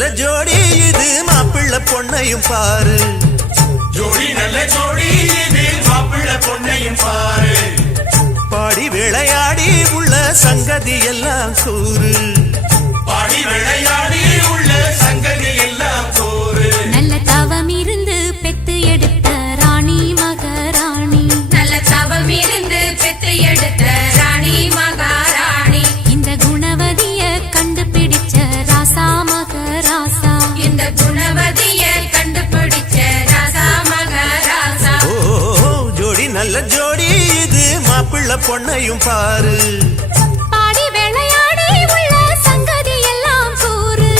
நல்ல ஜோடி இது மாப்பிள்ளை பொண்ணையும் பாரு. ஜோடி நல்ல ஜோடி இது மாப்பிள்ளை பொண்ணையும் பாரு. பாடி விளையாடி உள்ள சங்கதி எல்லாம் கூறு. பாடி விளையாடி உள்ள சங்கதி எல்லாம் கூறு. நல்ல தவம் இருந்து பெத்து எடுத்த ராணி மகாராணி. நல்ல தவம் இருந்து பெத்து எடுத்த ராணி மகாராணி. இந்த குணவதிய கண்டுபிடிச்ச ராசா மகராசா. இந்த குணவதிய கண்டுபிடிச்ச ராசா மகாராசா. ஓ ஜோடி நல்ல ஜோடி இது மாப்பிள்ளை பொண்ணையும் பாரு. பாடி விளையாடி உள்ள சங்கதி எல்லாம் கூறு.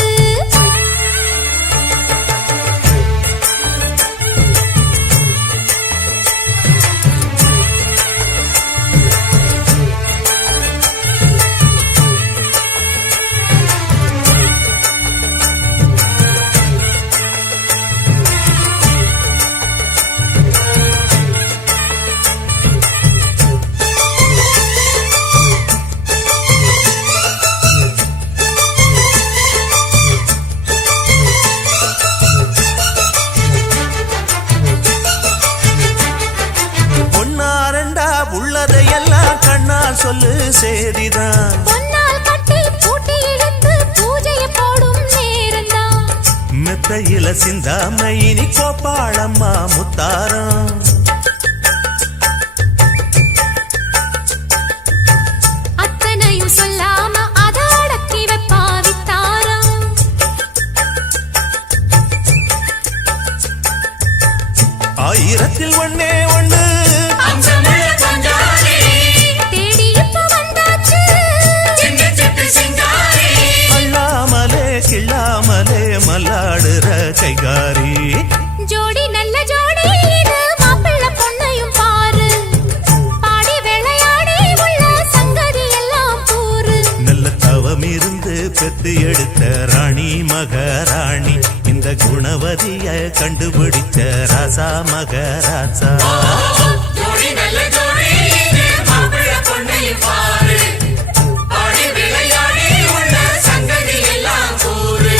உள்ளதையெல்லாம் கண்ணால் சொல்லு சேதிதான். பொன்னால் கட்டி பூட்டி இழுத்து பூஜைய போடும் நேரந்தான். மெத்தையில சிந்தாம இனி கோப்பாளம்மா முத்தாரம். அத்தனையும் சொல்லாம அத அடக்கி வைப்பா வித்தாரம். ஆயிரத்தில் ஒண்ணே ஒண்ணு அம்சமுள்ள பஞ்சாரி. தேடி இப்ப வந்தாச்சு. சின்ன சிட்டு சிங்காரி. அள்ளாமலே கிள்ளாமலே மல்லாடுற கைகாரி. ஜோடி நல்ல ஜோடி இது மாப்பிள்ளை பொண்ணையும் பாரு. பாடி விளையாடி உள்ள சங்கதி எல்லாம் கூறு. நல்ல தவம் இருந்து பெத்து எடுத்த ராணி மகாராணி. இந்த குணவதிய கண்டுபிடிச்ச ராசா மகராசா. ஜோடி நல்ல ஜோடி இது மாப்பிள்ளை பொண்ணையும் பாரு. பாடி விளையாடி உள்ள சங்கதி எல்லாம் கூறு.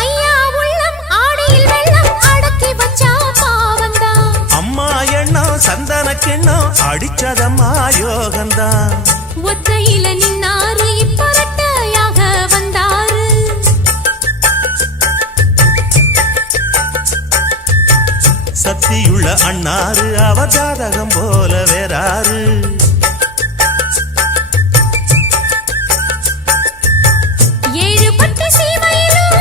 ஐயா உள்ளம் ஆடியில் வெள்ளம் அடக்கி வச்சா பாவந்தான். அம்மா எண்ணம் சந்தன கிண்ணம் அடிச்சதம்மா யோகந்தான். ஒத்தையில நின்னாரு இப்ப ரெட்டையாக வந்தாரு. சக்தியுள்ள அண்ணாரு அவ ஜாதகம் போல வேறாரு. ஏழு பட்டு சீமையிலும்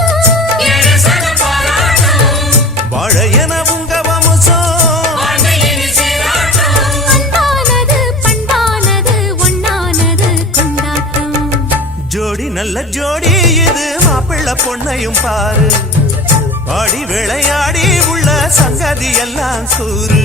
ஏழு சனம் பாராட்டும். வாழையன உங்க வம்சம். வாழ்க்கையினி சீராட்டும். அன்பானது பண்பானது ஒண்ணானது கொண்டாட்டம். ஜோடி நல்ல ஜோடி இது மாப்பிள்ளை பொண்ணையும் பாரு. பாடி விளையாடி உள்ள சங்கதி எல்லாம் கூறு.